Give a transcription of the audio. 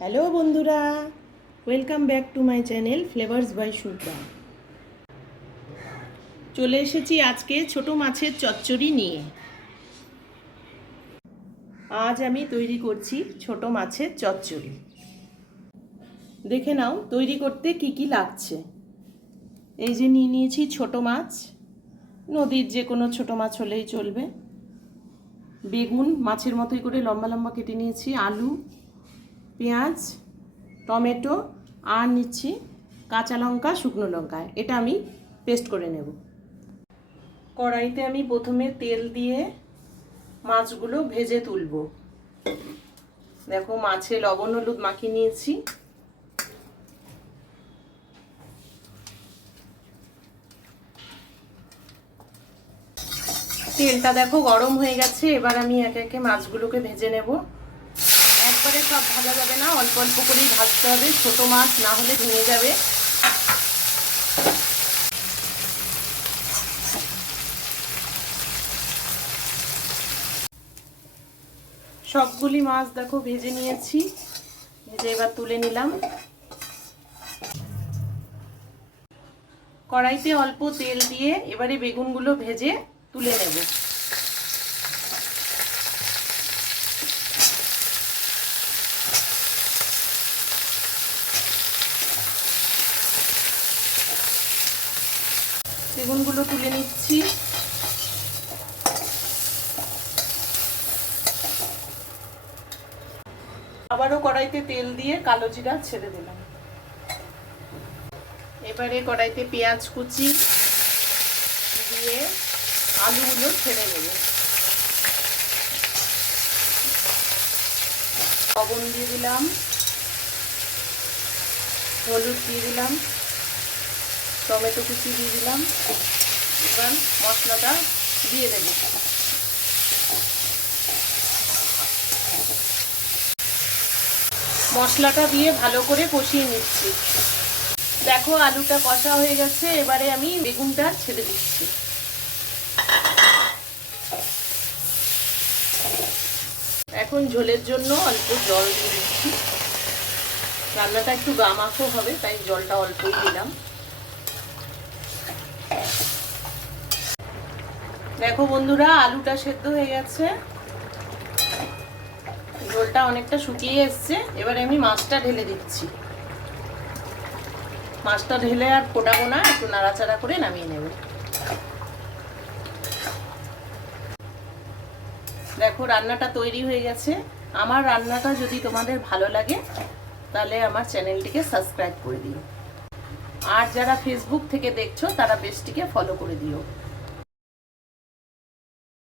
Hello বন্ধুরা, welcome back to my channel flavours by Subhra. চলে এসেছি আজকে ছোট মাছের চচ্চড়ি নিয়ে। আজ আমি তৈরি করছি ছোট মাছের চচ্চড়ি। দেখে নাও তৈরি করতে কি কি লাগছে। এই যে নিয়ে নিয়েছি ছোট মাছ, নদীর যে কোনো ছোট মাছ হলেই চলবে। বেগুন মাছের মতোই করে লম্বা লম্বা কেটে নিয়েছি, আলু, পেঁয়াজ, টমেটো আর নিচ্ছি কাঁচা লঙ্কা, শুকনো লঙ্কা। এটা আমি পেস্ট করে নেব। কড়াইতে আমি প্রথমে তেল দিয়ে মাছগুলো ভেজে তুলব। দেখো মাছে লবণ হলুদ মাখিয়ে নিয়েছি। তেলটা দেখো গরম হয়ে গেছে। এবার আমি একে একে মাছগুলোকে ভেজে নেব। একবারে সব ভাজা যাবে না, অল্প অল্প করেই ভাজতে হবে, ছোট মাছ না হলে ভেঙে যাবে। সবগুলি মাছ দেখো ভেজে নিয়েছি, ভেজে এবার তুলে নিলাম। কড়াইতে অল্প তেল দিয়ে এবারে বেগুনগুলো ভেজে তুলে নেব। বেগুনগুলো তুলে নিচ্ছি। আবারও কড়াইতে তেল দিয়ে কালো জিরা ছেড়ে দিলাম। এবারে কড়াইতে পেঁয়াজ কুচি দিয়ে আলুগুলো ছেড়ে নেব। লবণ দিয়ে দিলাম, হলুদ দিয়ে দিলাম, টমেটো কুচি দিয়ে দিলাম। এবার মশলাটা দিয়ে দেব। মশলাটা দিয়ে ভালো করে কষিয়ে নিচ্ছি। দেখো আলুটা কষা হয়ে গেছে। এবারে আমি বেগুনটা ছেড়ে দিচ্ছি। এখন ঝোলের জন্য অল্প জল দিয়ে দিচ্ছি। রান্নাটা একটু গামাখো হবে, তাই জলটা অল্পই দিলাম। দেখো বন্ধুরা, আলুটা সেদ্ধ হয়ে গেছে, ঝোলটা অনেকটা শুকিয়ে এসছে। এবারে আমি মাছটা ঢেলে দিচ্ছি। মাছটা ঢেলে আর ফোটাবো না, একটু নাড়াচাড়া করে নামিয়ে নেব। দেখো রান্নাটা তৈরি হয়ে গেছে। আমার রান্নাটা যদি তোমাদের ভালো লাগে তাহলে আমার চ্যানেলটিকে সাবস্ক্রাইব করে দিও। আর যারা ফেসবুক থেকে দেখছো তারা পেজটিকে ফলো করে দিও।